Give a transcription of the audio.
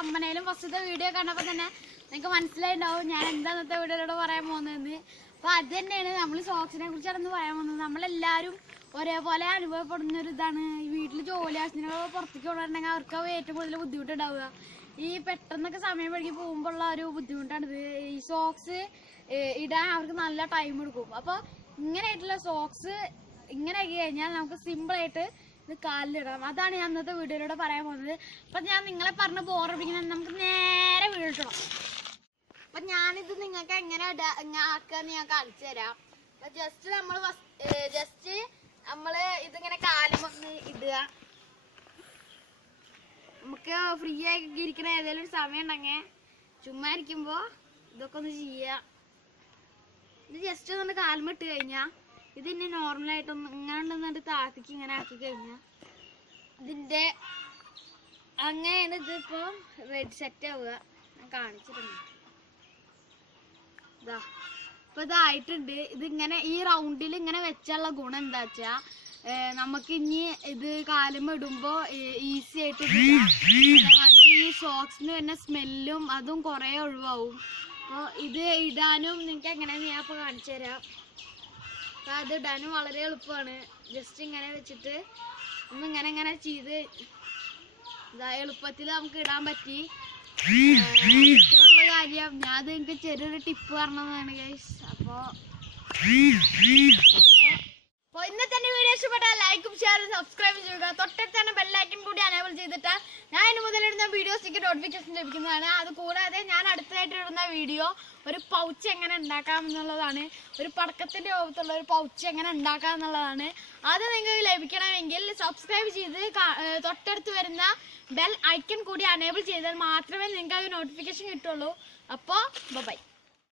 തമ്മനയിലും ഫസ്റ്റത്തെ വീഡിയോ കണ്ടപ്പോൾ തന്നെ നിങ്ങൾക്ക് മനസ്സിലായിട്ടുണ്ടാവും ഞാൻ എന്താ ഇന്നത്തെ വീഡിയോയിലൂടെ പറയാൻ പോകുന്നതെന്ന്. അപ്പോൾ അത് തന്നെയാണ് നമ്മൾ സോക്സിനെ കുറിച്ചാണ് പറയാൻ പോകുന്നത്. നമ്മളെല്ലാവരും ഒരേപോലെ അനുഭവപ്പെടുന്ന ഒരു ഇതാണ്. ഈ വീട്ടിൽ ജോലി ആവശ്യത്തിനൊക്കെ പുറത്തേക്ക് കൊണ്ടുവരണമെങ്കിൽ അവർക്ക് ഏറ്റവും കൂടുതൽ ബുദ്ധിമുട്ടുണ്ടാവുക ഈ പെട്ടെന്നൊക്കെ സമയം വഴിക്ക് പോകുമ്പോൾ ഉള്ള ഒരു ബുദ്ധിമുട്ടാണിത്. ഈ സോക്സ് ഇടാൻ അവർക്ക് നല്ല ടൈം എടുക്കും. അപ്പോൾ ഇങ്ങനെയായിട്ടുള്ള സോക്സ് ഇങ്ങനെ ആക്കി കഴിഞ്ഞാൽ നമുക്ക് സിമ്പിളായിട്ട് ഇത് കാലിലിടാം. അതാണ് ഞാൻ ഇന്നത്തെ വീഡിയോയിലൂടെ പറയാൻ പോകുന്നത്. അപ്പം ഞാൻ നിങ്ങളെ പറഞ്ഞ് ബോറടിക്കുന്നത് നമുക്ക് നേരെ വീഴ്ത്തണം. അപ്പം ഞാനിത് നിങ്ങൾക്ക് എങ്ങനെ ആക്കാന്ന് ഞാൻ കാണിച്ചു തരാം. അപ്പം ജസ്റ്റ് നമ്മൾ ഇതിങ്ങനെ കാലുമൊന്ന് ഇടുക. നമുക്ക് ഫ്രീ ആയി ഇരിക്കണ ഏതെങ്കിലും ഒരു സമയം ഉണ്ടെങ്കിൽ ചുമ്മാ ഇരിക്കുമ്പോൾ ഇതൊക്കെ ഒന്ന് ചെയ്യുക. ഇത് ജസ്റ്റ് ഒന്ന് കാലുമിട്ട് കഴിഞ്ഞാൽ ഇതിന് നോർമലായിട്ടൊന്ന് ഇങ്ങനെ ഉണ്ടെന്നിട്ട് താഴത്തേക്ക് ഇങ്ങനെ ആക്കി കഴിഞ്ഞാൽ ഇതിൻ്റെ അങ്ങനെയാണ് ഇതിപ്പോൾ റെഡി സെറ്റ് ആവുക. ഞാൻ കാണിച്ചിട്ടുണ്ട്. ഇതാ ഇപ്പം ഇതായിട്ടുണ്ട്. ഇതിങ്ങനെ ഈ റൗണ്ടിൽ ഇങ്ങനെ വെച്ചുള്ള ഗുണം എന്താ വെച്ചാൽ നമുക്ക് ഇനി ഇത് കാലുമ്മ ഇടുമ്പോൾ ഈസി ആയിട്ട് ഈ സോക്സിന് തന്നെ സ്മെല്ലും അതും കുറേ ഒഴിവാവും. അപ്പോൾ ഇത് ഇടാനും നിങ്ങൾക്ക് എങ്ങനെയാണെന്ന് ഞാൻ ഇപ്പോൾ കാണിച്ചു തരാം. അപ്പോൾ അത് ഇടാനും വളരെ എളുപ്പമാണ്. ജസ്റ്റ് ഇങ്ങനെ വെച്ചിട്ട് ഇങ്ങനെ ചെയ്ത് ഇതാ എളുപ്പത്തിൽ നമുക്ക് ഇടാൻ പറ്റി. ഇത്രയുള്ള കാര്യം. ഞാൻ അത് നിങ്ങൾക്ക് ചെറിയൊരു ടിപ്പ് പറഞ്ഞതാണ് ഗൈസ്. അപ്പോൾ ഇന്നത്തെ വീഡിയോ ഇഷ്ടപ്പെട്ടാൽ ലൈക്കും ഷെയറും സബ്സ്ക്രൈബും ചെയ്യുക. തൊട്ടടുത്ത് തന്നെ ബെല്ലൈക്കൺ കൂടി അനേബിൾ ചെയ്തിട്ടാൽ ഞാൻ ഇനി മുതലിടുന്ന വീഡിയോസിലേക്ക് നോട്ടിഫിക്കേഷൻ ലഭിക്കുന്നതാണ്. അത് കൂടാതെ ഞാൻ അടുത്തതായിട്ട് ഇടുന്ന വീഡിയോ ഒരു പൗച്ച് എങ്ങനെ ഉണ്ടാക്കാം എന്നുള്ളതാണ്. ഒരു പടക്കത്തിൻ്റെ രൂപത്തിലുള്ള ഒരു പൗച്ച് എങ്ങനെ ഉണ്ടാക്കാം എന്നുള്ളതാണ്. അത് നിങ്ങൾക്ക് ലഭിക്കണമെങ്കിൽ സബ്സ്ക്രൈബ് ചെയ്ത് തൊട്ടടുത്ത് വരുന്ന ബെൽ ഐക്കൺ കൂടി അനേബിൾ ചെയ്താൽ മാത്രമേ നിങ്ങൾക്ക് അത് നോട്ടിഫിക്കേഷൻ കിട്ടുള്ളൂ. അപ്പോൾ ബൈ.